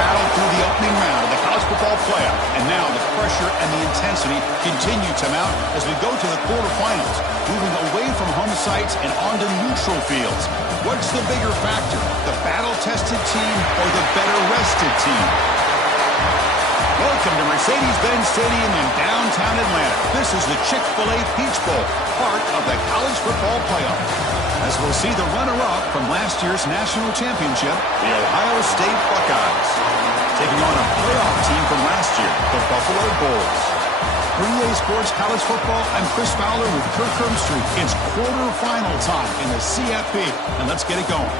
battled through the opening round of the college football playoff, and now the pressure and the intensity continue to mount as we go to the quarterfinals, moving away from home sites and onto neutral fields. What's the bigger factor, the battle-tested team or the better-rested team? Welcome to Mercedes-Benz Stadium in downtown Atlanta. This is the Chick-fil-A Peach Bowl, part of the college football playoff. As we'll see the runner-up from last year's national championship, the Ohio State Buckeyes, taking on a playoff team from last year, the Buffalo Bulls. For EA Sports College Football, I'm Chris Fowler with Kirk Herbstreit. It's quarterfinal time in the CFP, and let's get it going.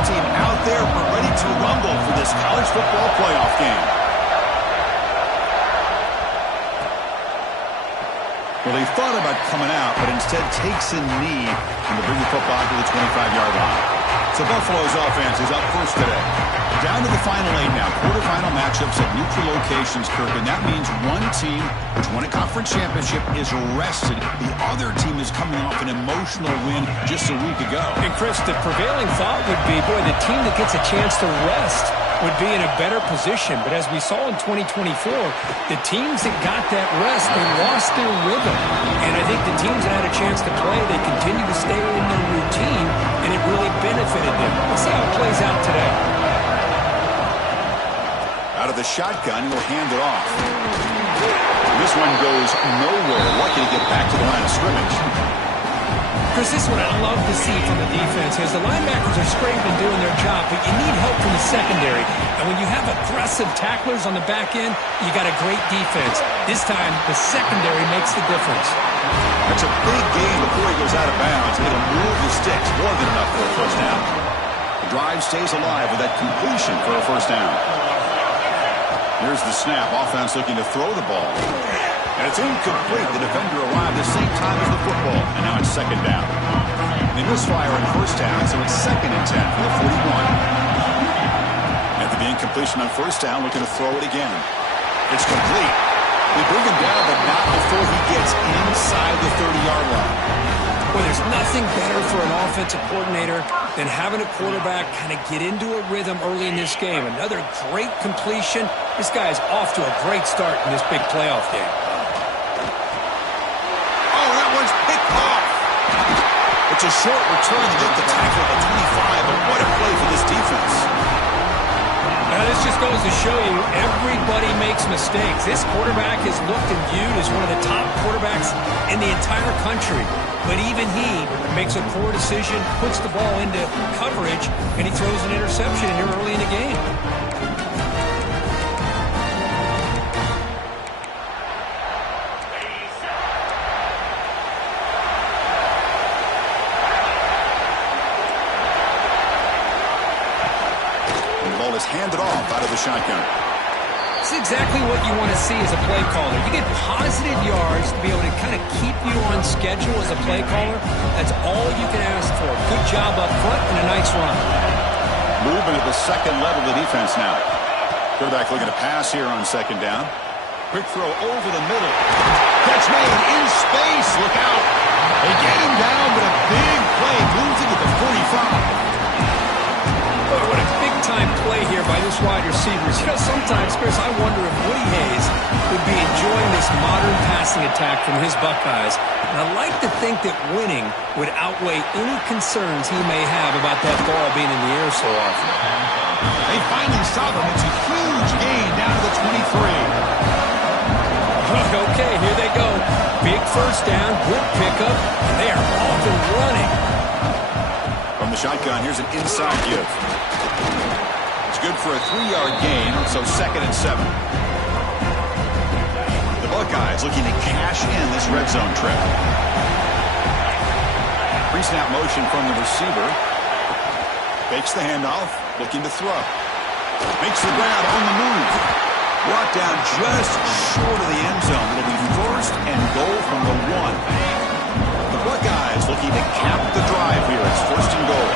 Team out there, we're ready to rumble for this college football playoff game. Well, he thought about coming out, but instead takes a knee and to bring the football to the 25-yard line. So Buffalo's offense is up first today. Down to the final 8 now. Quarterfinal matchups at neutral locations, Kirk, and that means one team which won a conference championship is rested. The other team is coming off an emotional win just a week ago. And Chris, the prevailing thought would be, boy, the team that gets a chance to rest would be in a better position. But as we saw in 2024, the teams that got that rest, they lost their rhythm. And I think the teams that had a chance to play, they continue to stay in their routine, and it really benefited them. Let's see how it plays out today. Out of the shotgun, he'll hand it off. This one goes nowhere. Lucky to get back to the line of scrimmage. Chris, this is what I love to see from the defense is the linebackers are scraping doing their job, but you need help from the secondary. And when you have aggressive tacklers on the back end, you got a great defense. This time, the secondary makes the difference. That's a big gain before he goes out of bounds. It'll move the sticks more than enough for a first down. The drive stays alive with that completion for a first down. Here's the snap. Offense looking to throw the ball. And it's incomplete. The defender arrived the same time as the football. And now it's second down. They misfire on first down, so it's 2nd and 10 for the 41. After the incompletion on first down, looking to throw it again. It's complete. They bring him down, but not before he gets inside the 30-yard line. Well, there's nothing better for an offensive coordinator than having a quarterback kind of get into a rhythm early in this game. Another great completion. This guy is off to a great start in this big playoff game. Oh, that one's picked off. It's a short return to get the tackle at the 25, but what a play for this defense. Now, this just goes to show you everybody makes mistakes. This quarterback is looked and viewed as one of the top quarterbacks in the entire country. But even he makes a poor decision, puts the ball into coverage, and he throws an interception here early in the game. The ball is handed off out of the shotgun. It's exactly what you want to see as a play caller. You get positive yards to be able to kind of keep you on schedule as a play caller. That's all you can ask for. Good job up front and a nice run. Movement at the second level of the defense now. Quarterback looking to pass here on second down. Quick throw over the middle. Catch made in space. Look out. They get him down, but a big play moves him to the 45. Boy, what a big-time play here by this wide receiver. You know, sometimes, Chris, I wonder if Woody Hayes would be enjoying this modern passing attack from his Buckeyes. And I like to think that winning would outweigh any concerns he may have about that ball being in the air so often. They finally stop him. It's a huge gain down to the 23. Okay, here they go. Big first down, good pickup, and they are off and running. From the shotgun, here's an inside give. It's good for a 3-yard gain, so 2nd and 7. The Buckeyes looking to cash in this red zone trip. Pre-snap motion from the receiver. Fakes the handoff, looking to throw. Makes the grab on the move. Brought down just short of the end zone. It'll be 1st and goal from the 1. The Buckeyes looking to cap the drive here. It's 1st and goal.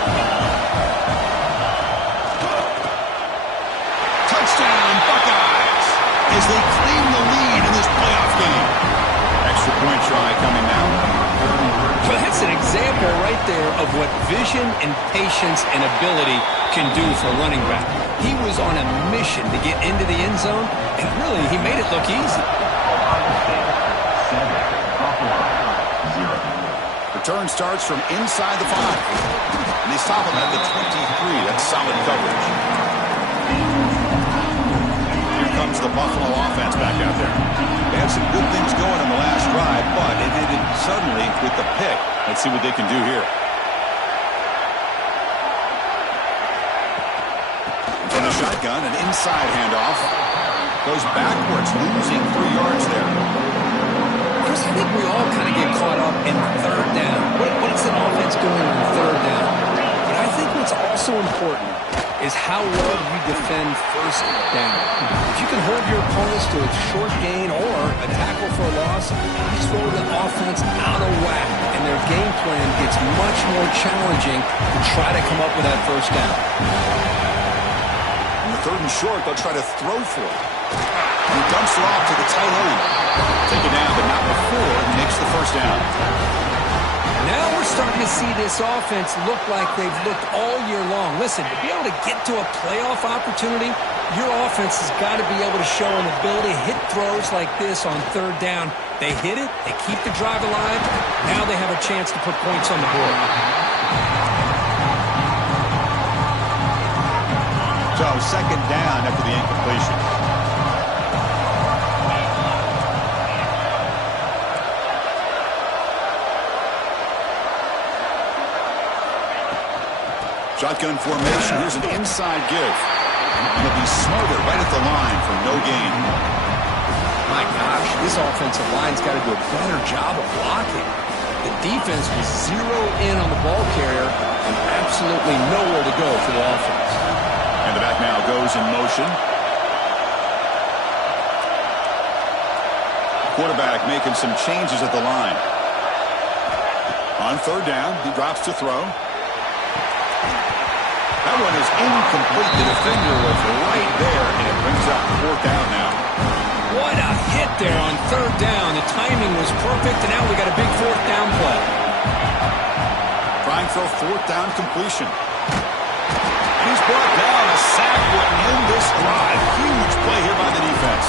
Touchdown, Buckeyes, as they claim the lead in this playoff game. there of what vision and patience and ability can do for a running back. He was on a mission to get into the end zone, and really, he made it look easy. Return starts from inside the 5. And they stop him at the 23. That's solid coverage. Here comes the Buffalo offense back out there. They had some good things going in the last drive, but it ended suddenly with the pick. Let's see what they can do here. From the shotgun, an inside handoff. Goes backwards, losing 3 yards there. Chris, I think we all kind of get caught up in third down. What's an offense doing on third down? But I think what's also important is how well you defend first down. If you can hold your opponents to a short gain or a tackle for a loss, you throw the offense out of whack, and their game plan gets much more challenging to try to come up with that first down. On the 3rd and short, they'll try to throw for it. He dumps it off to the tight end. Take it down, but not before he makes the first down. Now we're starting to see this offense look like they've looked all year long. Listen, to be able to get to a playoff opportunity, your offense has got to be able to show an ability to hit throws like this on third down. They hit it, they keep the drive alive. Now they have a chance to put points on the board. So, 2nd down after the incompletion. Shotgun formation. Here's an inside give. And it'll be smothered right at the line for no gain. My gosh, this offensive line's got to do a better job of blocking. The defense was 0 in on the ball carrier and absolutely nowhere to go for the offense. And the back now goes in motion. Quarterback making some changes at the line. On 3rd down, he drops to throw. That one is incomplete. The defender was right there, and it brings up 4th down now. What a hit there on 3rd down. The timing was perfect, and now we got a big 4th down play. Trying for a 4th down completion. And he's brought down. A sack will end this drive. Huge play here by the defense.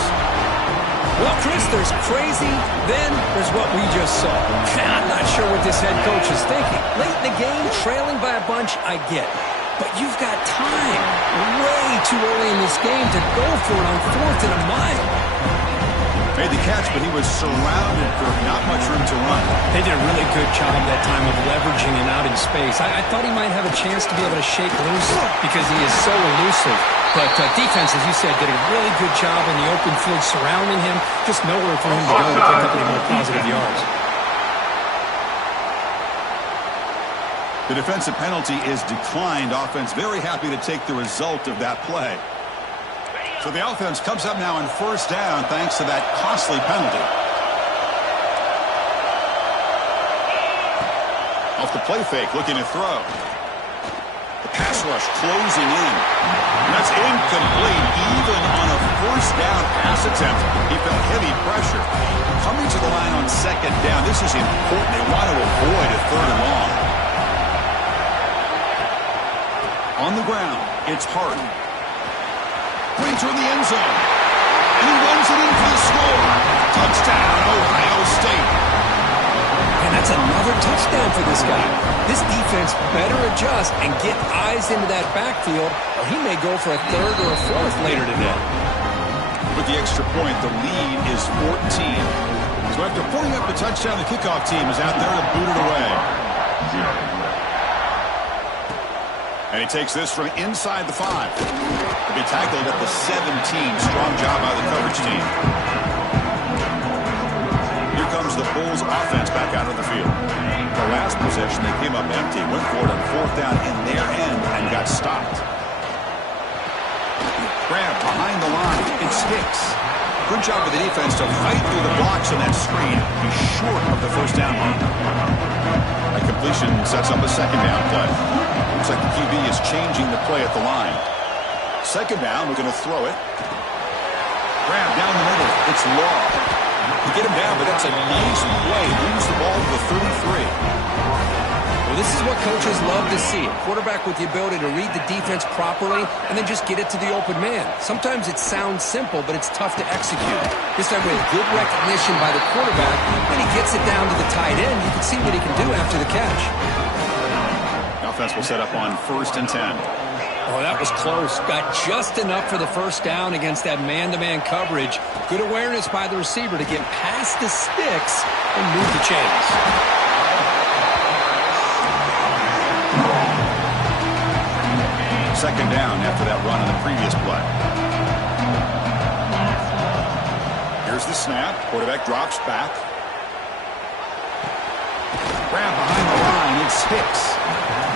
Well, Chris, there's crazy, then there's what we just saw. I'm not sure what this head coach is thinking. Late in the game, trailing by a bunch, I get. But you've got time, way too early in this game, to go for it on 4th and a mile. Made the catch, but he was surrounded for not much room to run. They did a really good job that time of leveraging him out in space. I thought he might have a chance to be able to shake loose because he is so elusive. But defense, as you said, did a really good job in the open field surrounding him. Just nowhere for him to go to pick up any more positive yards. The defensive penalty is declined. Offense very happy to take the result of that play. So the offense comes up now on 1st down thanks to that costly penalty. Off the play fake, looking to throw. The pass rush closing in. And that's incomplete. Even on a 1st down pass attempt, he felt heavy pressure. Coming to the line on 2nd down, this is important. They want to avoid a 3rd and long. On the ground, it's Harden. Right toward the end zone. And he runs it in for the score. Touchdown, Ohio State. And that's another touchdown for this guy. This defense better adjust and get eyes into that backfield, or he may go for a 3rd or a 4th later today. With the extra point, the lead is 14. So after putting up the touchdown, the kickoff team is out there to boot it away. And he takes this from inside the 5. He'll be tackled at the 17. Strong job by the coverage team. Here comes the Bulls offense back out of the field. The last possession, they came up empty, went for it on 4th down in their end and got stopped. Grab behind the line. It sticks. Good job of the defense to fight through the blocks on that screen. He's short of the 1st down mark. That completion sets up a 2nd down play. Looks like the QB is changing the play at the line. 2nd down, we're going to throw it. Grab down the middle. It's Law. You get him down, but that's a nice play. Moves the ball to the 33. Well, this is what coaches love to see. A quarterback with the ability to read the defense properly and then just get it to the open man. Sometimes it sounds simple, but it's tough to execute. This time with good recognition by the quarterback, when he gets it down to the tight end, you can see what he can do after the catch. The offense will set up on 1st and 10. Oh, that was close. Got just enough for the first down against that man-to-man coverage. Good awareness by the receiver to get past the sticks and move the chains. Second down after that run on the previous play. Here's the snap. Quarterback drops back. Grab behind the line. It's Hicks.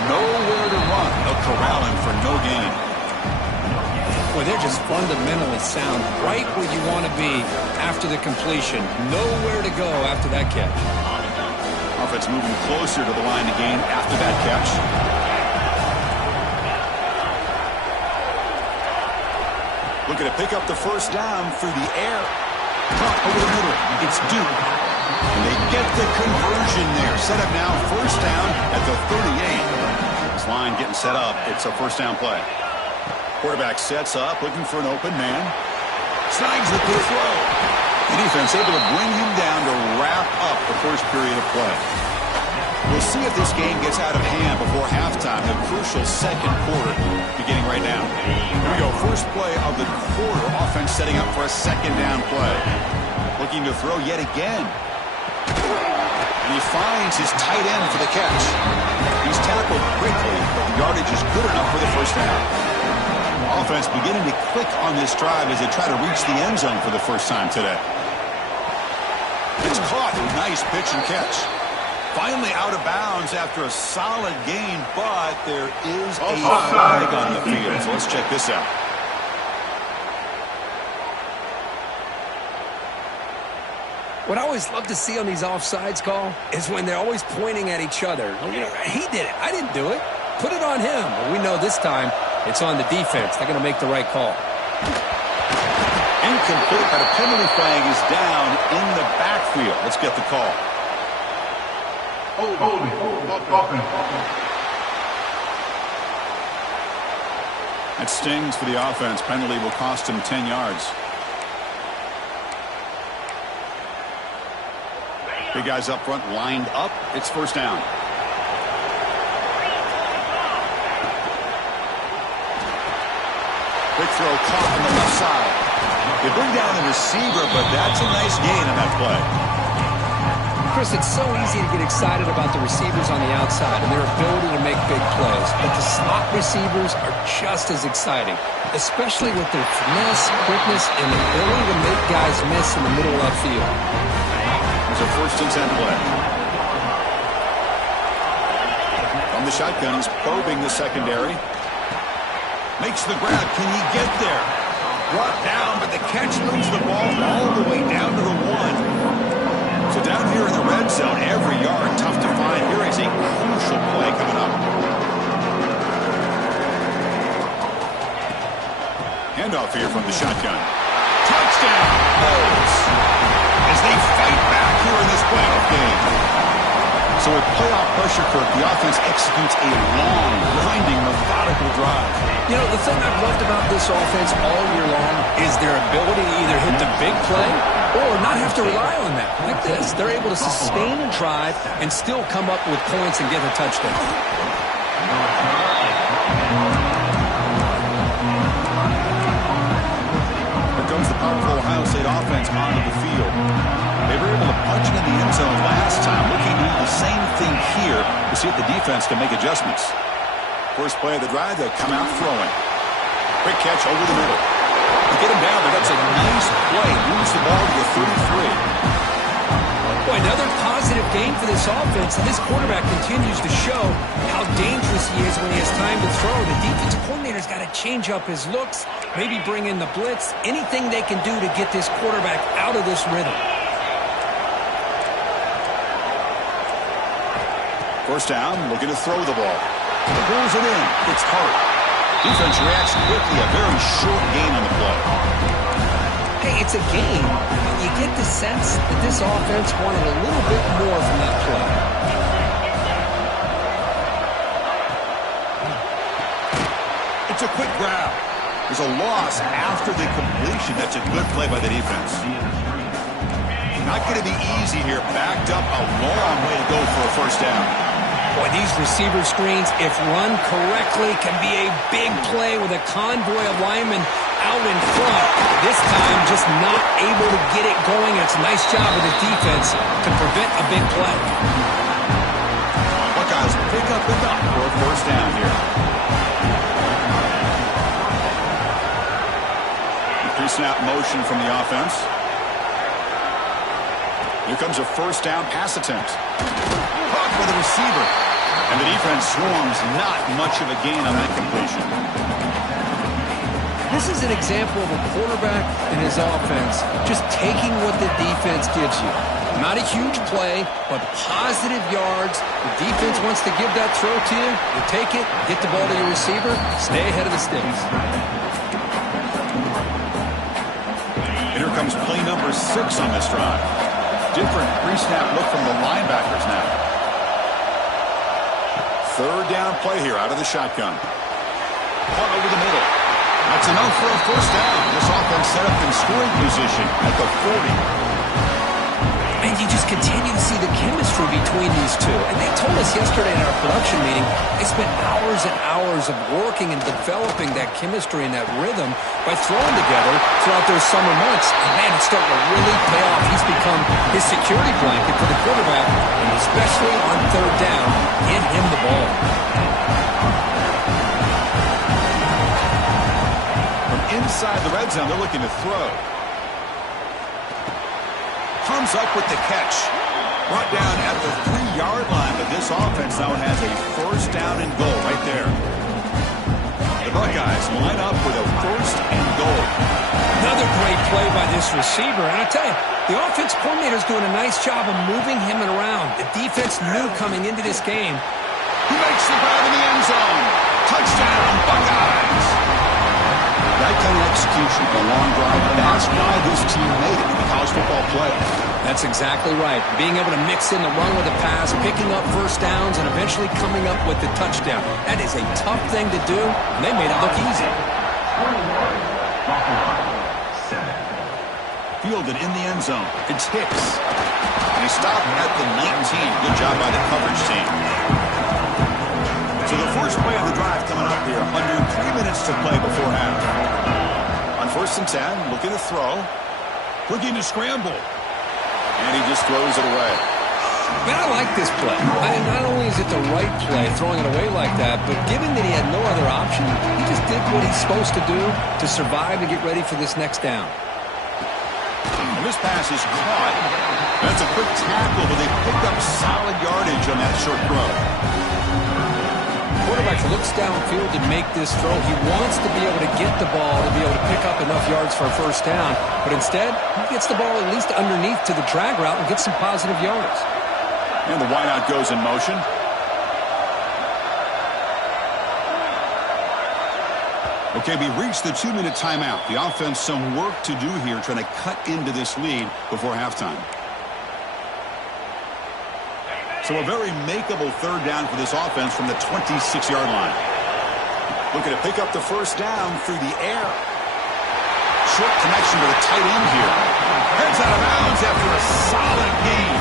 Nowhere to run. They'll corral him for no gain. Boy, they're just fundamentally sound. Right where you want to be after the completion. Nowhere to go after that catch. Offense moving closer to the line to gain after that catch. Looking to pick up the first down through the air. Caught over the middle. It's Duke. And they get the conversion there. Set up now, first down at the 38. This line getting set up. It's a first down play. Quarterback sets up, looking for an open man. Snags the throw. The defense able to bring him down to wrap up the first period of play. We'll see if this game gets out of hand before halftime. The crucial second quarter beginning right now. Here we go. First play of the quarter. Offense setting up for a second down play. Looking to throw yet again. And he finds his tight end for the catch. He's tackled quickly, but the yardage is good enough for the first down. Offense beginning to click on this drive as they try to reach the end zone for the first time today. It's caught. Nice pitch and catch. Finally out of bounds after a solid gain, but there is a flag on the field. So let's check this out. What I always love to see on these offsides call is when they're always pointing at each other. You know, he did it. I didn't do it. Put it on him. But we know this time it's on the defense. They're going to make the right call. Incomplete, but a penalty flag is down in the backfield. Let's get the call. That stings for the offense. Penalty will cost him 10 yards. Big guys up front lined up. It's first down. Quick throw caught on the left side. They bring down the receiver, but that's a nice gain on that play. Chris, it's so easy to get excited about the receivers on the outside and their ability to make big plays, but the slot receivers are just as exciting, especially with their finesse, quickness, and the ability to make guys miss in the middle of the field. There's a first and 10 play. From the shotgun, he's probing the secondary. Makes the grab. Can he get there? Brought down, but the catch moves the ball all the way down to the 1. So down here in the red zone, every yard tough to find. Here is a crucial play coming up. Handoff here from the shotgun. Touchdown! Bulls! As they fight back here in this playoff game. So with playoff pressure, Kirk, the offense executes a long, grinding, methodical drive. You know, the thing I've loved about this offense all year long is their ability to either hit the big play or not have to rely on that. Like this, they're able to sustain a drive and still come up with points and get a touchdown. Here comes the powerful Ohio State offense onto the field. They were able to punch it in the end zone last time. Looking to do the same thing here to see if the defense can make adjustments. First play of the drive, they'll come out throwing. Quick catch over the middle. To get him down, but that's a nice play. Moves the ball to the 33. Boy, another positive game for this offense, and this quarterback continues to show how dangerous he is when he has time to throw. The defensive coordinator's got to change up his looks, maybe bring in the blitz, anything they can do to get this quarterback out of this rhythm. First down, looking to throw the ball. Pulls it in. It's Hart. Defense reacts quickly. A very short gain on the play. Hey, it's a game, but you get the sense that this offense wanted a little bit more from that play. It's a quick grab. There's a loss after the completion. That's a good play by the defense. Not going to be easy here. Backed up a long way to go for a first down. Boy, these receiver screens, if run correctly, can be a big play with a convoy of linemen out in front. This time, just not able to get it going. It's a nice job of the defense to prevent a big play. Buckeyes pick up enough for a first down here. Pre-snap motion from the offense. Here comes a first down pass attempt. Caught by the receiver. And the defense swarms. Not much of a gain on that completion. This is an example of a quarterback and his offense just taking what the defense gives you. Not a huge play, but positive yards. The defense wants to give that throw to you. You take it, get the ball to your receiver, stay ahead of the sticks. And here comes play number 6 on this drive. Different pre-snap look from the linebackers now. Third down play here out of the shotgun. Caught over the middle. That's enough for a first down. This offense set up in scoring position at the 40. And you just continue to see the chemistry between these two. And they told us yesterday in our production meeting, they spent hours and hours of working and developing that chemistry and that rhythm by throwing together throughout those summer months. And man, it's starting to really pay off. He's become his security blanket for the quarterback, and especially on third down, get him the ball. From inside the red zone, they're looking to throw. Comes up with the catch. Brought down at the 3-yard line, but this offense now has a first down and goal right there. The Buckeyes line up with a first and goal. Another great play by this receiver. And I tell you, the offense coordinator is doing a nice job of moving him around. The defense knew coming into this game. He makes the grab in the end zone. Touchdown, Buckeyes. That kind of execution, the long drive, that's why this team made it in the college football playoffs. That's exactly right. Being able to mix in the run with the pass, picking up first downs, and eventually coming up with the touchdown. That is a tough thing to do, and they made it look easy. Fielded in the end zone. It's Hicks. And he stopped at the 19. Good job by the coverage team. So the first play of the drive coming up here. Under 3 minutes to play before half. On first and 10, looking to throw. Looking to scramble. And he just throws it away. Man, I like this play. Not only is it the right play, throwing it away like that, but given that he had no other option, he just did what he's supposed to do to survive and get ready for this next down. And this pass is caught. That's a quick tackle, but they picked up solid yardage on that short throw. Quarterback looks downfield to make this throw. He wants to be able to get the ball to be able to pick up enough yards for a first down. But instead, he gets the ball at least underneath to the drag route and gets some positive yards. And the wideout goes in motion. Okay, we reached the 2-minute timeout. The offense some work to do here trying to cut into this lead before halftime. So a very makeable third down for this offense from the 26-yard line. Looking to pick up the first down through the air. Short connection to the tight end here. Heads out of bounds after a solid gain.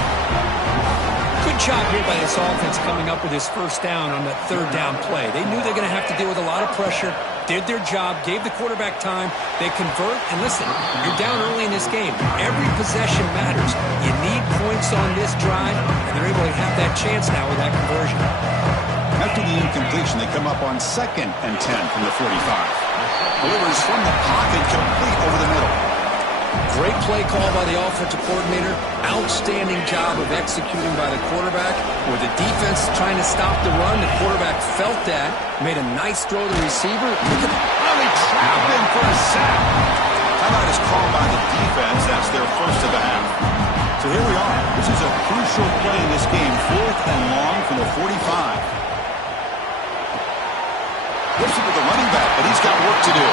Good job here by this offense coming up with his first down on that third down play. They knew they were going to have to deal with a lot of pressure, did their job, gave the quarterback time. They convert, and listen, you're down early in this game. Every possession matters. You need points on this drive, and they're able to have that chance now with that conversion. After the incompletion, they come up on 2nd and 10 from the 45. Delivers from the pocket, complete over the middle. Great play call by the offensive coordinator. Outstanding job of executing by the quarterback. With the defense trying to stop the run, the quarterback felt that. Made a nice throw to the receiver. Look at they trap him for a sack. Timeout is called by the defense. That's their first of the half. So here we are. This is a crucial play in this game. 4th and long from the 45. Looks at the running back, but he's got work to do.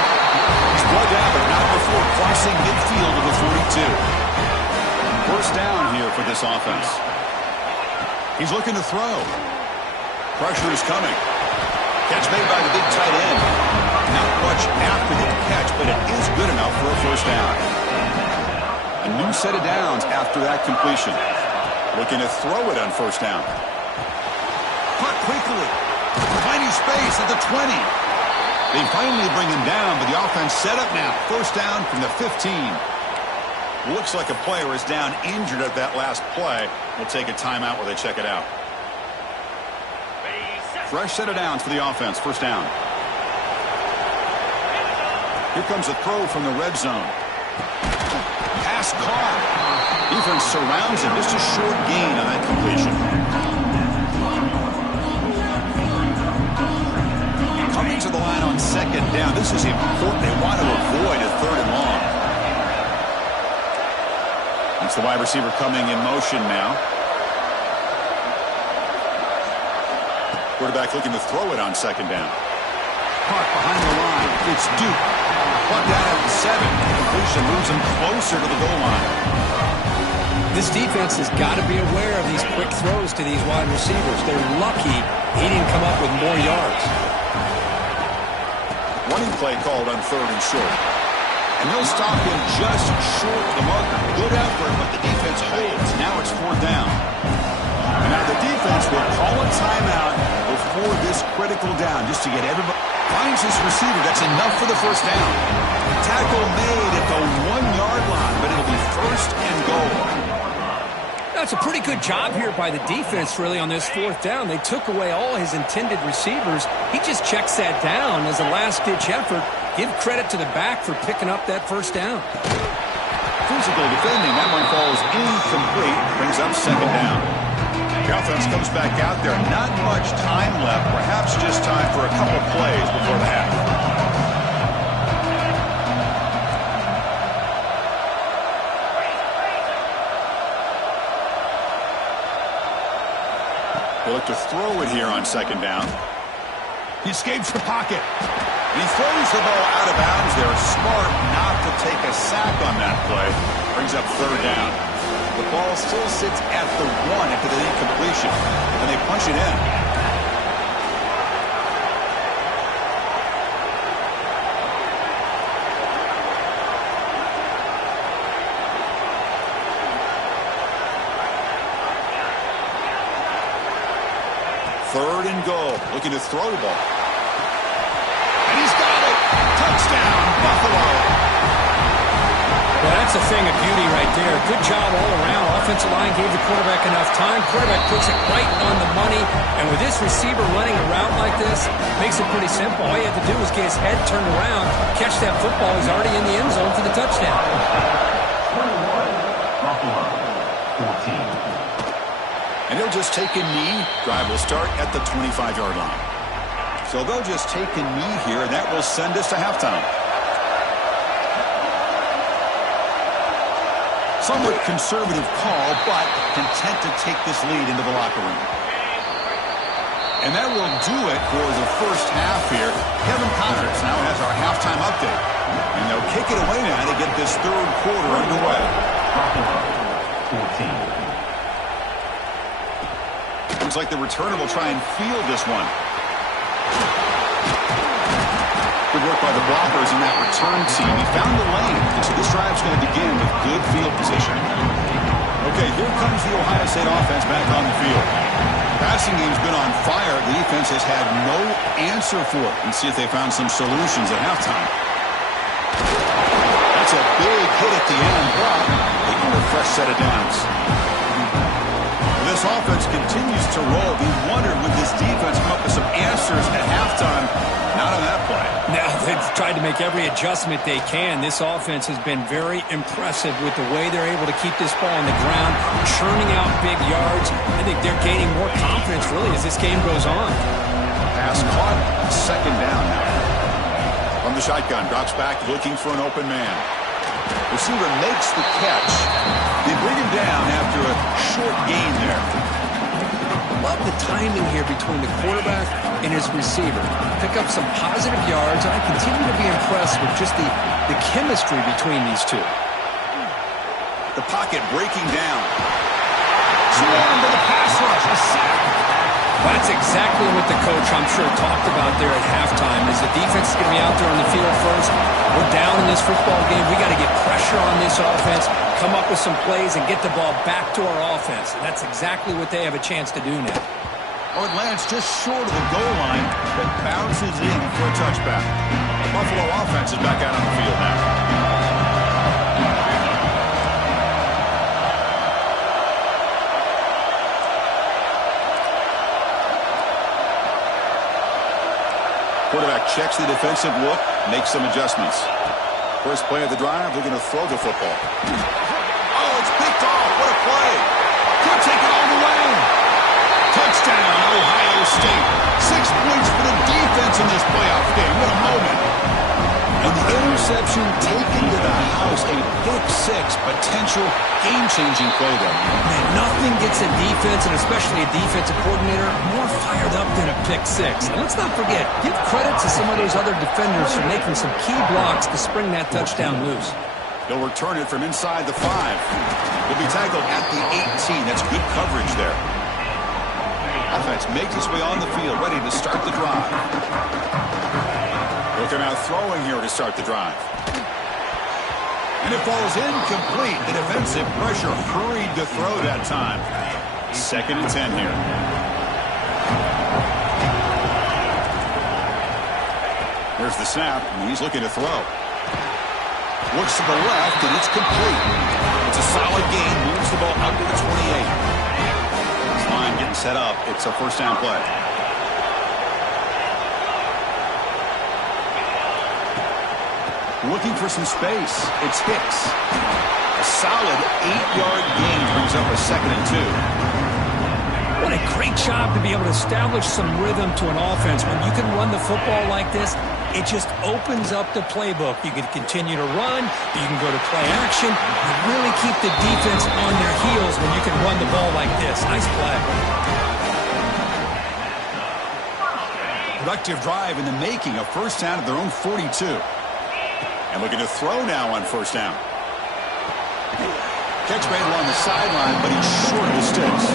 He's brought down, but not before crossing midfield of the 42. First down here for this offense. He's looking to throw. Pressure is coming. Catch made by the big tight end. much after the catch, but it is good enough for a first down. A new set of downs after that completion. Looking to throw it on first down. Caught quickly. Finding space at the 20. They finally bring him down, but the offense set up now. First down from the 15. Looks like a player is down injured at that last play. We'll take a timeout where they check it out. Fresh set of downs for the offense. First down. Here comes a throw from the red zone. Pass caught. Defense surrounds him. Just a short gain on that completion. Coming to the line on second down. This is important. They want to avoid a third and long. It's the wide receiver coming in motion now. Quarterback looking to throw it on second down. Caught behind the line. It's Duke. Plugged down at the 7. Completion moves him closer to the goal line. This defense has got to be aware of these quick throws to these wide receivers. They're lucky he didn't come up with more yards. Running play called on third and short. And they'll stop him just short of the marker. Good effort, but the defense holds. Now it's fourth down. And now the defense will call a timeout before this critical down just to get everybody. Finds his receiver. That's enough for the first down. Tackle made at the 1-yard line, but it'll be first and goal. That's a pretty good job here by the defense, really, on this fourth down. They took away all his intended receivers. He just checks that down as a last-ditch effort. Give credit to the back for picking up that first down. Physical defending. That one falls incomplete. Brings up second down. The offense comes back out there. Not much time left. Perhaps just time for a couple plays before the half. They look to throw it here on second down. He escapes the pocket. And he throws the ball out of bounds there. Smart not to take a sack on that play. Brings up third down. The ball still sits at the 1 after the incompletion. And they punch it in. Third and goal. Looking to throw the ball. And he's got it. Touchdown, Buffalo. Well, that's a thing of beauty right there. Good job all around. Offensive line gave the quarterback enough time. Quarterback puts it right on the money. And with this receiver running a route like this, makes it pretty simple. All you have to do is get his head turned around, catch that football. He's already in the end zone for the touchdown. And he'll just take a knee. Drive will start at the 25-yard line. So they'll just take a knee here, and that will send us to halftime. Somewhat conservative call, but content to take this lead into the locker room. And that will do it for the first half here. Kevin Connors now has our halftime update. And they'll kick it away now to get this third quarter underway. 14. Looks like the returner will try and field this one. Good work by the blockers in that return team. He found the lane, and so this drive's going to begin with good field position. Okay, here comes the Ohio State offense back on the field. Passing game's been on fire. The defense has had no answer for it. And see if they found some solutions at halftime. That's a big hit at the end, but they get a fresh set of downs. This offense continues to roll. We wondered, would this defense come up with some answers at halftime? Not on that play. Now they've tried to make every adjustment they can. This offense has been very impressive with the way they're able to keep this ball on the ground, churning out big yards. I think they're gaining more confidence, really, as this game goes on. Pass caught. Second down now. From the shotgun, drops back looking for an open man. Receiver makes the catch. They bring him down after a short gain there. Love the timing here between the quarterback and his receiver. Pick up some positive yards, and I continue to be impressed with just the chemistry between these two. The pocket breaking down. Swarmed to the pass rush. A sack. Well, that's exactly what the coach, I'm sure, talked about there at halftime, is the defense is going to be out there on the field first. We're down in this football game. We got to get pressure on this offense, come up with some plays, and get the ball back to our offense. And that's exactly what they have a chance to do now. Oh, it lands just short of the goal line, but bounces in for a touchback. The Buffalo offense is back out on the field now. Quarterback checks the defensive look, makes some adjustments. First play of the drive, they're going to throw the football. Oh, it's picked off. What a play. Could take it all the way. Touchdown, Ohio State. 6 points for the defense in this playoff game. What a moment. And the interception taken to the house. A pick six, potential game-changing play there. Man, nothing gets a defense, and especially a defensive coordinator, more fired up than a pick six. And let's not forget, give credit to some of those other defenders for making some key blocks to spring that touchdown loose. They'll return it from inside the 5. He'll be tackled at the 18. That's good coverage there. Offense makes its way on the field, ready to start the drive. Looking out throwing here to start the drive. And it falls incomplete. The defensive pressure hurried to throw that time. 2nd and 10 here. There's the snap, and he's looking to throw. Looks to the left, and it's complete. It's a solid gain. Moves the ball up to the 28. This line getting set up. It's a first down play. Looking for some space. It's Hicks. A solid 8-yard gain brings up a 2nd and 2. What a great job to be able to establish some rhythm to an offense. When you can run the football like this, it just opens up the playbook. You can continue to run. You can go to play action. You really keep the defense on their heels when you can run the ball like this. Nice play. Productive drive in the making. A first down at their own 42. And looking to throw now on first down. Catch made along the sideline, but he's short of the sticks.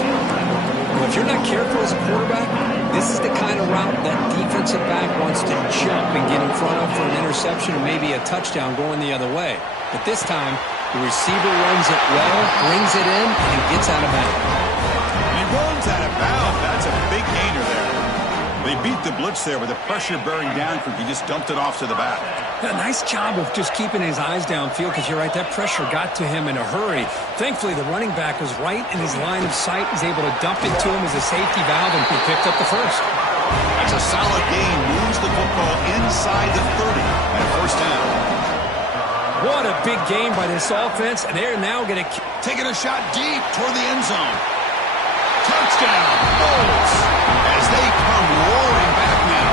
Well, if you're not careful as a quarterback, this is the kind of route that defensive back wants to jump and get in front of for an interception or maybe a touchdown going the other way. But this time, the receiver runs it well, brings it in, and gets out of bounds. He runs out of bounds. That's a big gainer there. They beat the blitz there with the pressure bearing down. He just dumped it off to the back. A nice job of just keeping his eyes downfield, because you're right, that pressure got to him in a hurry. Thankfully, the running back was right in his line of sight. He's able to dump it to him as a safety valve, and he picked up the first. That's a solid gain. Moves the football inside the 30 and a first down. What a big game by this offense, and they're now going to taking a shot deep toward the end zone. Touchdown, Bulls, as they come roaring back now.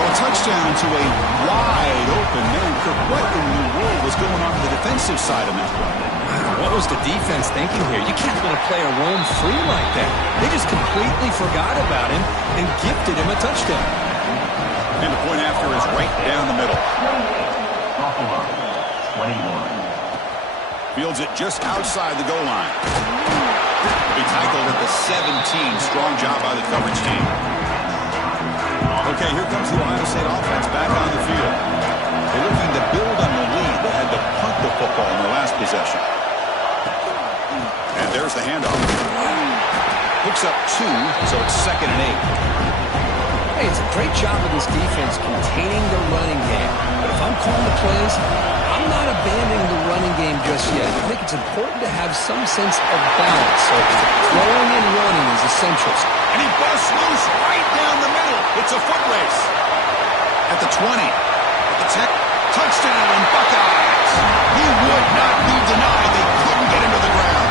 Well, touchdown to a wide open man. What in the world was going on the defensive side of that play? What was the defense thinking here? You can't let a player roam free like that. They just completely forgot about him and gifted him a touchdown. And the point after is right down the middle. Buffalo, 21. Fields it just outside the goal line. Be tackled at the 17. Strong job by the coverage team. Okay, here comes the Ohio State offense back on the field. They're looking to build on the lead. They had to punt the football in their last possession. And there's the handoff. Picks up 2, so it's 2nd and 8. Hey, it's a great job of this defense containing the running game. But if I'm calling the plays, I'm not abandoning the running game just yet. I think it's important to have some sense of balance. So throwing and running is essential. And he busts loose right down the middle. It's a foot race. At the 20. At the 10. Touchdown, Buckeyes. He would not be denied. They couldn't get him to the ground.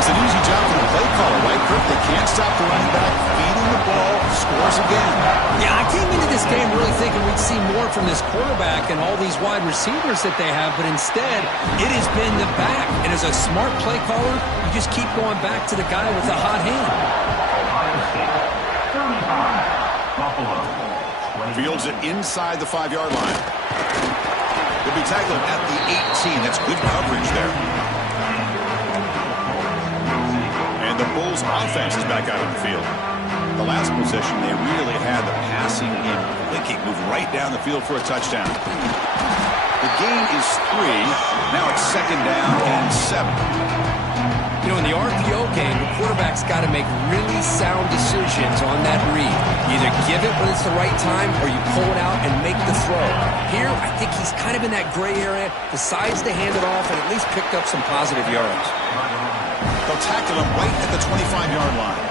It's an easy job for the play caller, right, Kirk? They can't stop the running back. Feeding the ball. Scores again. Yeah, I came into this game really thinking we'd see more from this quarterback and all these wide receivers that they have, but instead, it has been the back. And as a smart play caller, you just keep going back to the guy with the hot hand. Ohio State, 35. Buffalo, 20. Fields it inside the 5-yard line. He'll be tackled at the 18. That's good coverage there. And the Bulls offense is back out on the field. The last possession, they really had the passing game clicking, moved right down the field for a touchdown. The gain is 3. Now it's 2nd down and 7. You know, in the RPO game, the quarterback's got to make really sound decisions on that read. You either give it when it's the right time or you pull it out and make the throw. Here, I think he's kind of in that gray area, decides to hand it off and at least picked up some positive yards. They'll tackle him right at the 25-yard line.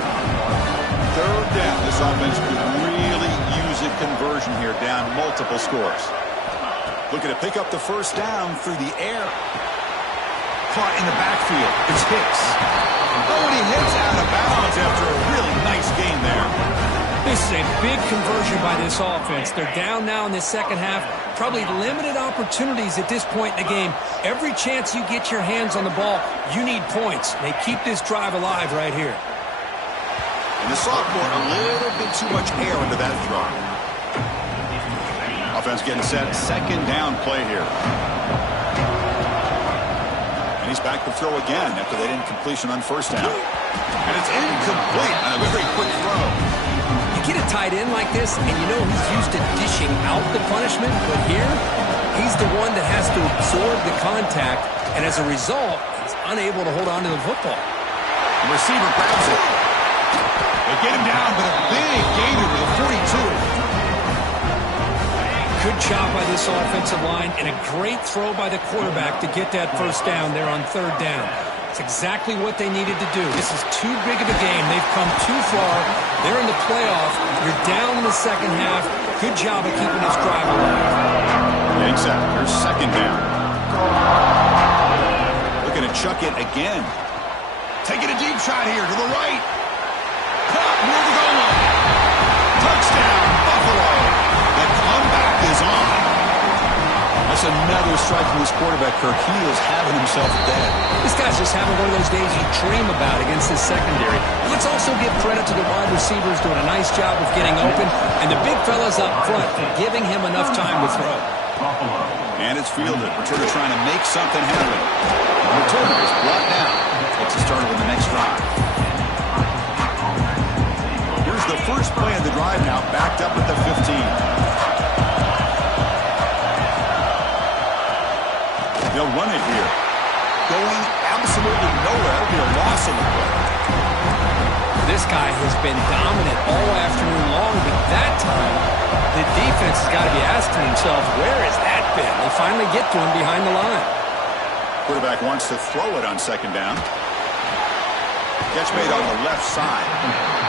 3rd down. This offense could really use a conversion here, down multiple scores. Looking to pick up the 1st down through the air. Caught in the backfield. It's Hicks. Oh, and he hits out of bounds after a really nice gain there. This is a big conversion by this offense. They're down now in the second half. Probably limited opportunities at this point in the game. Every chance you get your hands on the ball, you need points. They keep this drive alive right here. And the sophomore, a little bit too much air into that throw. Offense getting set. 2nd down play here. And he's back to throw again after that incompletion on 1st down. And it's incomplete on a very quick throw. You get a tight end like this, and you know he's used to dishing out the punishment, but here, he's the one that has to absorb the contact, and as a result, he's unable to hold on to the football. The receiver grabs it. They get him down, but a big gainer to the 42. Good job by this offensive line, and a great throw by the quarterback to get that 1st down there on 3rd down. It's exactly what they needed to do. This is too big of a game. They've come too far. They're in the playoff. You're down in the second half. Good job of keeping this drive alive. Exactly. Here's 2nd down. Looking to chuck it again. Taking a deep shot here to the right. Caught near the goal line. Touchdown, Buffalo. The comeback is on. That's another strike from this quarterback, Kirk. He is having himself a day. This guy's just having one of those days you dream about against this secondary. Let's also give credit to the wide receivers doing a nice job of getting open, and the big fellas up front for giving him enough time to throw. And it's fielded. Returner trying to make something happen. The returner is brought down. It's a start on the next drive. Here's the first play of the drive now, backed up at the 15. They'll run it here. Going absolutely nowhere. It'll be a loss of the play. This guy has been dominant all afternoon long, but that time, the defense has got to be asking themselves, where has that been? They finally get to him behind the line. Quarterback wants to throw it on 2nd down. Catch made on the left side.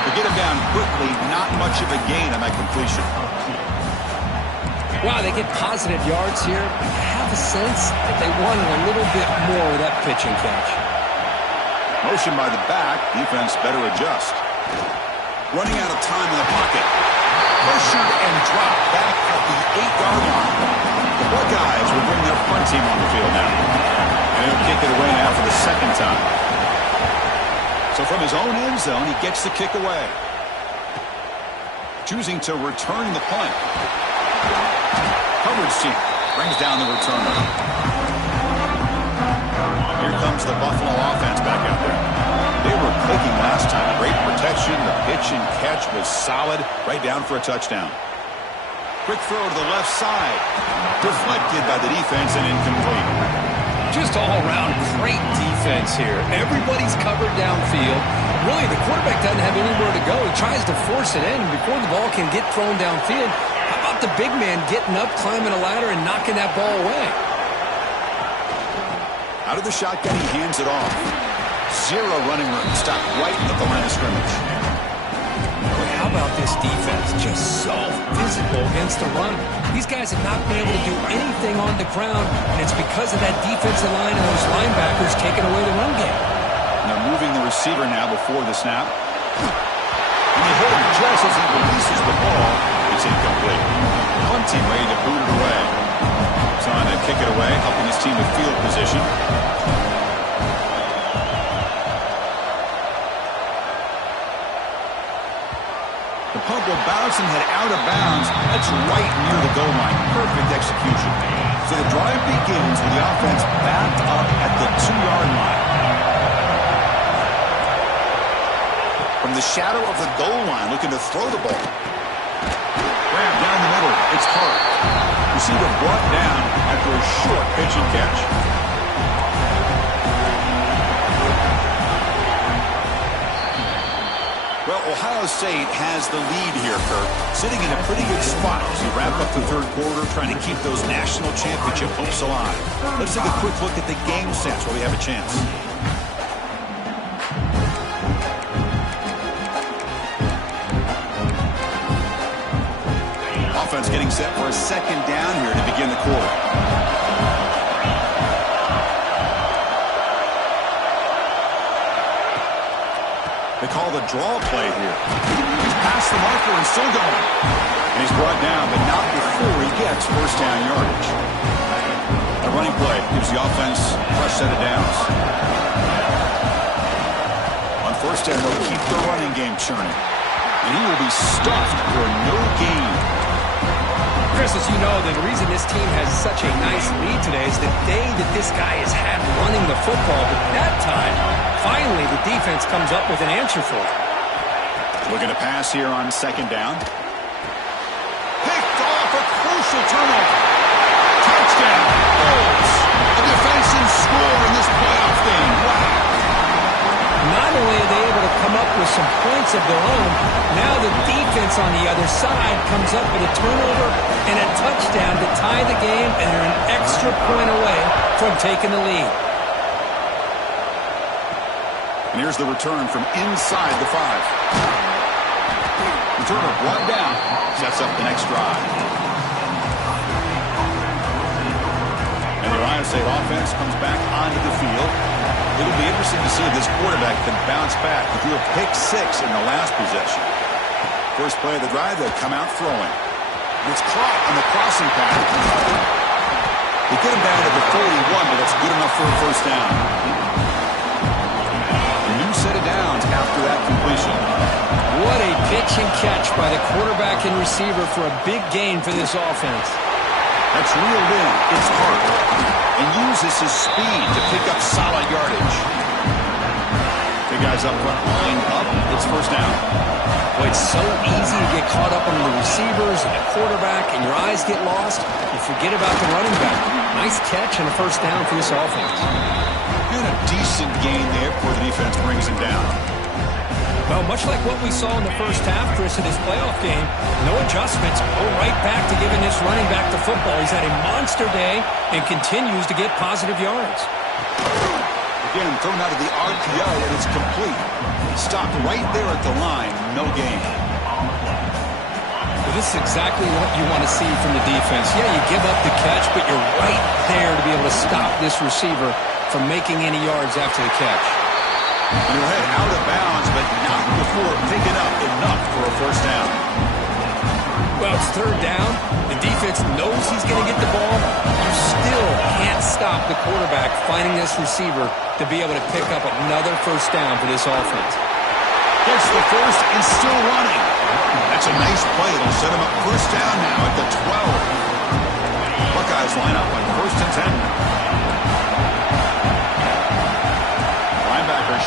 To get him down quickly, not much of a gain on that completion. Wow, they get positive yards here. I have a sense that they wanted a little bit more of that pitch and catch. Motion by the back. Defense better adjust. Running out of time in the pocket. Pressured and dropped back at the 8-yard line. The Buckeyes will bring their punt team on the field now. And he'll kick it away now for the 2nd time. So from his own end zone, he gets the kick away. Choosing to return the punt. Coverage team brings down the returner. Here comes the Buffalo offense back out there. They were clicking last time. Great protection. The pitch and catch was solid. Right down for a touchdown. Quick throw to the left side. Deflected by the defense and incomplete. Just all around great defense here. Everybody's covered downfield. Really, the quarterback doesn't have anywhere to go. He tries to force it in before the ball can get thrown downfield. How about the big man getting up, climbing a ladder, and knocking that ball away? Out of the shotgun, he hands it off. 0 running room. Stopped right at the line of scrimmage. Boy, how about this defense? Just so physical against the run. These guys have not been able to do anything on the ground, and it's because of that defensive line and those linebackers taking away the run game. Now moving the receiver now before the snap. And he hit him just as he releases the ball. It's incomplete. Punt team ready to boot it away. Trying to kick it away, helping his team with field position. The punt will bounce and head out of bounds. That's right near the goal line. Perfect execution. So the drive begins with the offense backed up at the 2-yard line. From the shadow of the goal line, looking to throw the ball. Grab down the middle. It's Hart. Receiver brought down after a short pitch and catch. Well, Ohio State has the lead here, Kirk. Sitting in a pretty good spot as we wrap up the third quarter, trying to keep those national championship hopes alive. Let's take a quick look at the game stats while we have a chance. Offense getting set for a second down here to begin the quarter. They call the draw play here. He's past the marker and still going. And he's brought down, but not before he gets first down yardage. A running play gives the offense a fresh set of downs. On first down, they'll keep the running game churning. And he will be stuffed for no gain. Chris, as you know, the reason this team has such a nice lead today is the day that this guy has had running the football. But that time, finally, the defense comes up with an answer for it. Looking to pass here on second down. Picked off, a crucial turnover. Touchdown. Bulls. A defensive score in this playoff game. Wow. Not only are they able to come up with some points of their own, now the defense on the other side comes up with a turnover and a touchdown to tie the game, and they're an extra point away from taking the lead. And here's the return from inside the 5. Returner brought down. Sets up the next drive. And the Ohio State offense comes back onto the field. It'll be interesting to see if this quarterback can bounce back. He threw a pick 6 in the last possession. First play of the drive, they'll come out throwing. It's caught on the crossing path. They get him down to the 41, but that's good enough for a first down. A new set of downs after that completion. What a pitch and catch by the quarterback and receiver for a big gain for this offense. That's reeled in. It's Hart. And uses his speed to pick up solid yardage. The guys up front lined up. It's first down. Boy, it's so easy to get caught up on the receivers and the quarterback, and your eyes get lost. You forget about the running back. Nice catch and a first down for this offense. And a decent gain there before the defense brings him down. Well, much like what we saw in the first half, Chris, in this playoff game, no adjustments. Go right back to giving this running back the football. He's had a monster day and continues to get positive yards. Again, thrown out of the RPO, and it's complete. Stopped right there at the line. No gain. Well, this is exactly what you want to see from the defense. Yeah, you give up the catch, but you're right there to be able to stop this receiver from making any yards after the catch. And he'll head out of bounds, but not before picking up enough for a first down. Well, it's third down. The defense knows he's going to get the ball. You still can't stop the quarterback finding this receiver to be able to pick up another first down for this offense. Gets the first and still running. That's a nice play. It'll set him up first down now at the 12. Buckeyes line up on first and 10.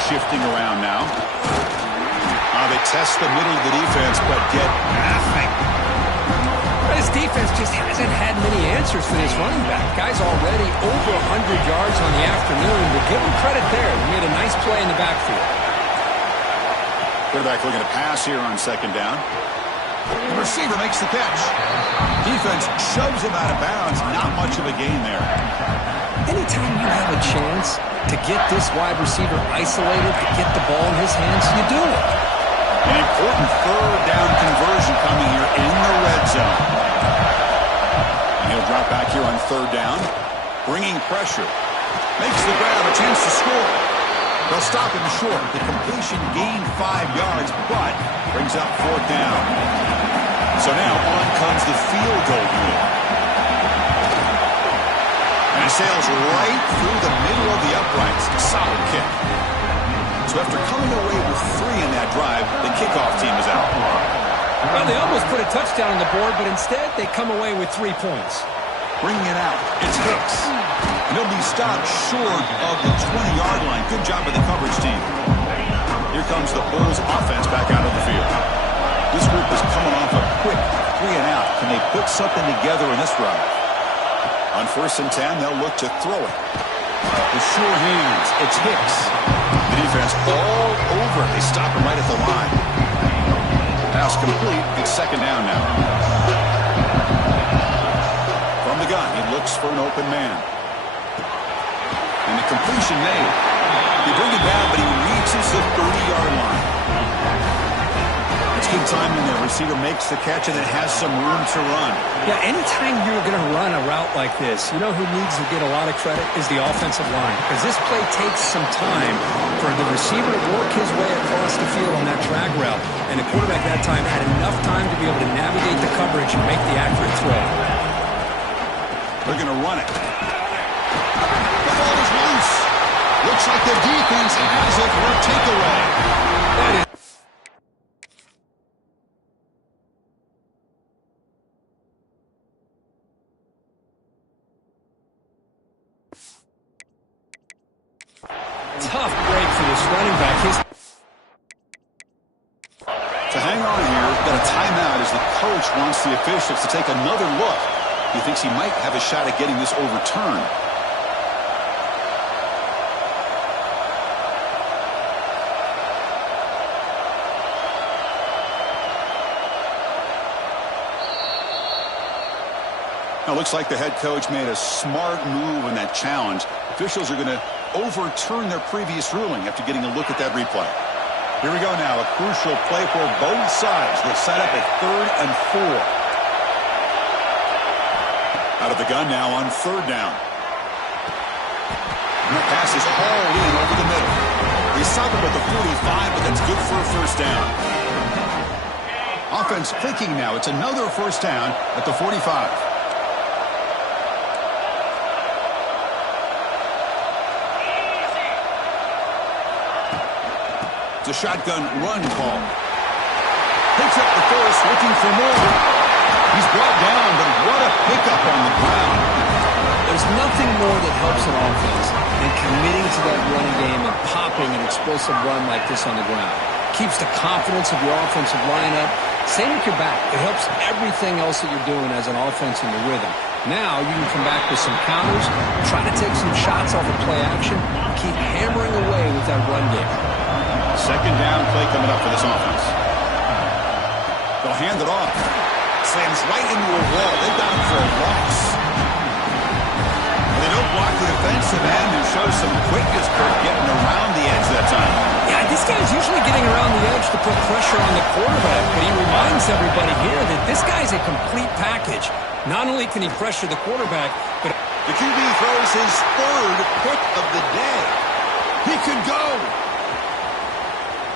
Shifting around now. They test the middle of the defense, but get nothing. This defense just hasn't had many answers for this running back. Guy's already over 100 yards on the afternoon, but give him credit there. He made a nice play in the backfield. Quarterback looking to pass here on second down. The receiver makes the catch. Defense shoves him out of bounds. Not much of a gain there. Anytime you have a chance to get this wide receiver isolated, to get the ball in his hands, you do it. An important third down conversion coming here in the red zone. And he'll drop back here on third down. Bringing pressure. Makes the grab, a chance to score. They'll stop him short. The completion gained 5 yards, but brings up fourth down. So now on comes the field goal unit. And he sails right through the middle of the uprights. Solid kick. So after coming away with 3 in that drive, the kickoff team is out. Well, they almost put a touchdown on the board, but instead they come away with 3 points. Bringing it out, it's Hicks. And he'll be stopped short of the 20-yard line. Good job by the coverage team. Here comes the Bulls offense back out of the field. This group is coming off a quick 3 and out. Can they put something together in this drive? On 1st and 10, they'll look to throw it. With sure hands, it's Hicks. The defense all over it. They stop him right at the line. Pass complete. It's 2nd down now. From the gun, he looks for an open man. And the completion made. They bring it down, but he reaches the 30-yard line. It's good timing there. Receiver makes the catch and it has some room to run. Yeah, anytime you're going to run a route like this, you know who needs to get a lot of credit is the offensive line. Because this play takes some time for the receiver to work his way across the field on that drag route. And the quarterback that time had enough time to be able to navigate the coverage and make the accurate throw. They're going to run it. The ball is loose. Looks like the defense has it for a takeaway. That is tough break for this running back. To hang on here, got a timeout as the coach wants the officials to take another look. He thinks he might have a shot at getting this overturned. Now, looks like the head coach made a smart move in that challenge. Officials are going to overturn their previous ruling after getting a look at that replay. Here we go now, a crucial play for both sides. They set up a 3rd and 4. Out of the gun now on 3rd down. And the pass is hauled in over the middle. They stop him at the 45, but that's good for a 1st down. Offense clicking now. It's another 1st down at the 45. It's a shotgun run call. Picks up the first, looking for more. He's brought down, but what a pickup on the ground. There's nothing more that helps an offense than committing to that running game and popping an explosive run like this on the ground. Keeps the confidence of your offensive lineup. Same with your back. It helps everything else that you're doing as an offense in the rhythm. Now you can come back with some counters, try to take some shots off of play action, keep hammering away with that run game. 2nd down play coming up for this offense. They'll hand it off. Slams right into a wall. They got him for a loss. They don't block the defensive end and show some quickness for getting around the edge that time. Yeah, this guy's usually getting around the edge to put pressure on the quarterback, but he reminds everybody here that this guy's a complete package. Not only can he pressure the quarterback, but the QB throws his 3rd pick of the day. He could go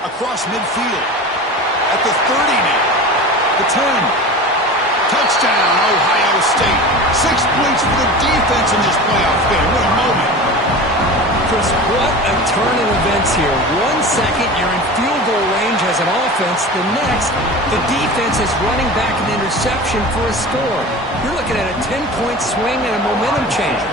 across midfield at the 30 now, the 10. Touchdown, Ohio State. 6 points for the defense in this playoff game. What a moment. Chris, what a turn of events here. 1 second, you're in field goal range as an offense. The next, the defense is running back an interception for a score. You're looking at a 10-point swing and a momentum changer.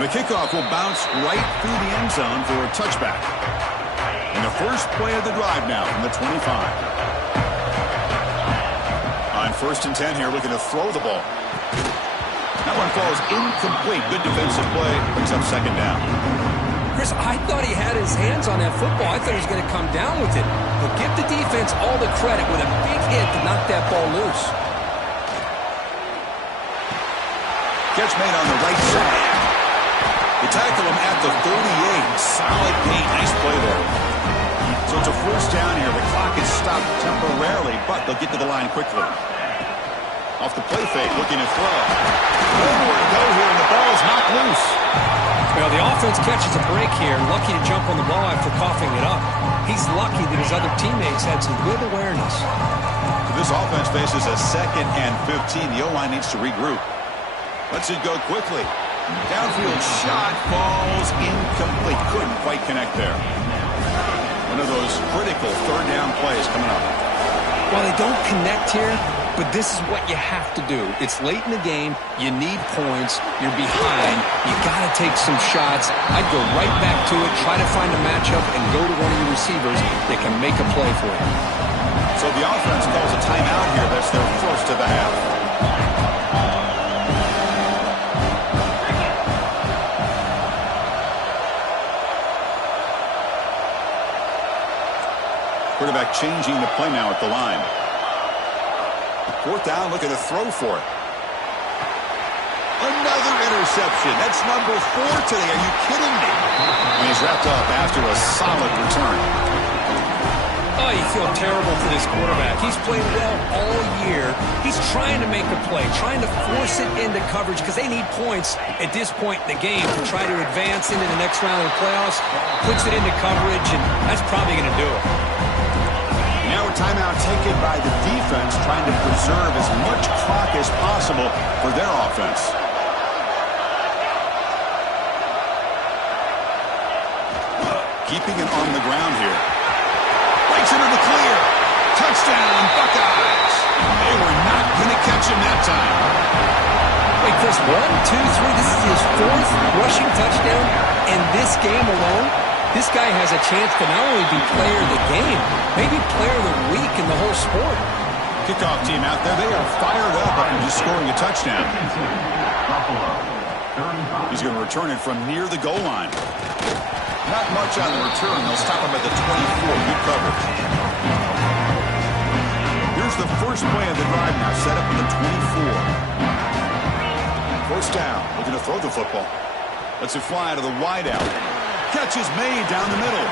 The kickoff will bounce right through the end zone for a touchback. And the first play of the drive now from the 25. On 1st and 10 here, looking to throw the ball. That one falls incomplete. Good defensive play. Brings up 2nd down. Chris, I thought he had his hands on that football. I thought he was going to come down with it. But give the defense all the credit with a big hit to knock that ball loose. Catch made on the right side. They tackle him at the 38. Solid gain. Nice play there. So it's a 1st down here. The clock is stopped temporarily, but they'll get to the line quickly. Off the play fake, looking to throw. Nowhere to go here, and the ball is knocked loose. Well, the offense catches a break here. Lucky to jump on the ball after coughing it up. He's lucky that his other teammates had some good awareness. So this offense faces a 2nd and 15. The O-line needs to regroup. Lets it go quickly. Downfield shot falls incomplete. Couldn't quite connect there. One of those critical 3rd down plays coming up. While they don't connect here, but this is what you have to do. It's late in the game. You need points. You're behind. You got to take some shots. I'd go right back to it, try to find a matchup, and go to one of your receivers that can make a play for you. So the offense calls a timeout here. That's their first of the half. Quarterback changing the play now at the line. Fourth down, looking to throw for it. Another interception. That's number 4 today. Are you kidding me? And he's wrapped up after a solid return. Oh, you feel terrible for this quarterback. He's played well all year. He's trying to make a play, trying to force it into coverage because they need points at this point in the game to try to advance into the next round of the playoffs. Puts it into coverage, and that's probably going to do it. Now a timeout taken by the defense, trying to preserve as much clock as possible for their offense. Keeping it on the ground here. Breaks into the clear. Touchdown, Buckeyes. They were not going to catch him that time. Wait, Chris, 1, 2, 3. This is his 4th rushing touchdown in this game alone. This guy has a chance to not only be player of the game, maybe player of the week in the whole sport. Kickoff team out there. They are fired up after just scoring a touchdown. He's going to return it from near the goal line. Not much on the return. They'll stop him at the 24. Good coverage. Here's the first play of the drive now. Set up at the 24. First down. Looking to throw the football. Lets it fly to the wideout. Catch is made down the middle.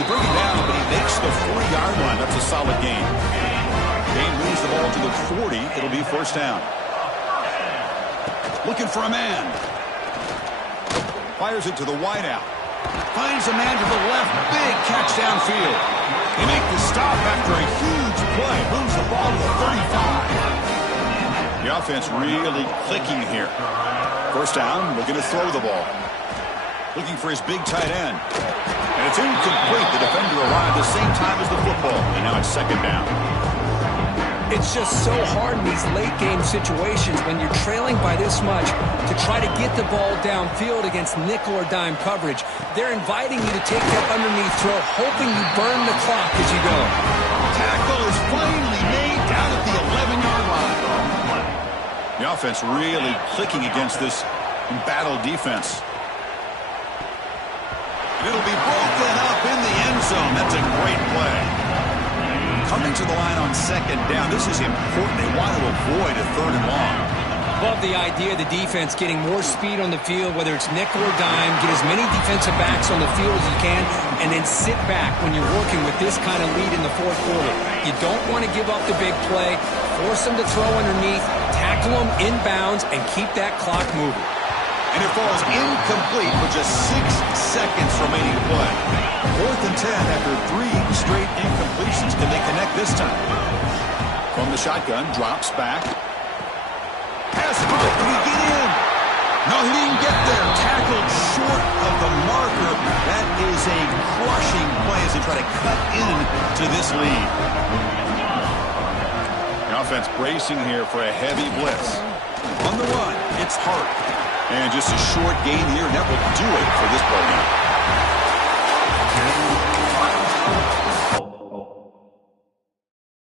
He brings it down, but he makes the 40-yard line. That's a solid gain. Gain moves the ball to the 40. It'll be first down. Looking for a man. Fires it to the wideout. Finds a man to the left. Big catch downfield. They make the stop after a huge play. Moves the ball to the 35. The offense really clicking here. First down, looking to throw the ball. Looking for his big tight end. And it's incomplete. The defender arrived the same time as the football. And now it's second down. It's just so hard in these late-game situations when you're trailing by this much to try to get the ball downfield against nickel or dime coverage. They're inviting you to take that underneath throw, hoping you burn the clock as you go. Tackle is finally made down at the 11-yard line. The offense really clicking against this embattled defense. It'll be broken up in the end zone. That's a great play. Coming to the line on second down. This is important. They want to avoid a third and long. Love the idea of the defense getting more speed on the field, whether it's nickel or dime. Get as many defensive backs on the field as you can, and then sit back when you're working with this kind of lead in the fourth quarter. You don't want to give up the big play. Force them to throw underneath, tackle them inbounds, and keep that clock moving. And it falls incomplete with just 6 seconds remaining to play. 4th and 10 after 3 straight incompletions. Can they connect this time? From the shotgun, drops back. Pass caught. Did he get in? No, he didn't get there. Tackled short of the marker. That is a crushing play as they try to cut into this lead. The offense bracing here for a heavy blitz. On the run, it's Hart. And just a short gain here, and that will do it for this ball game.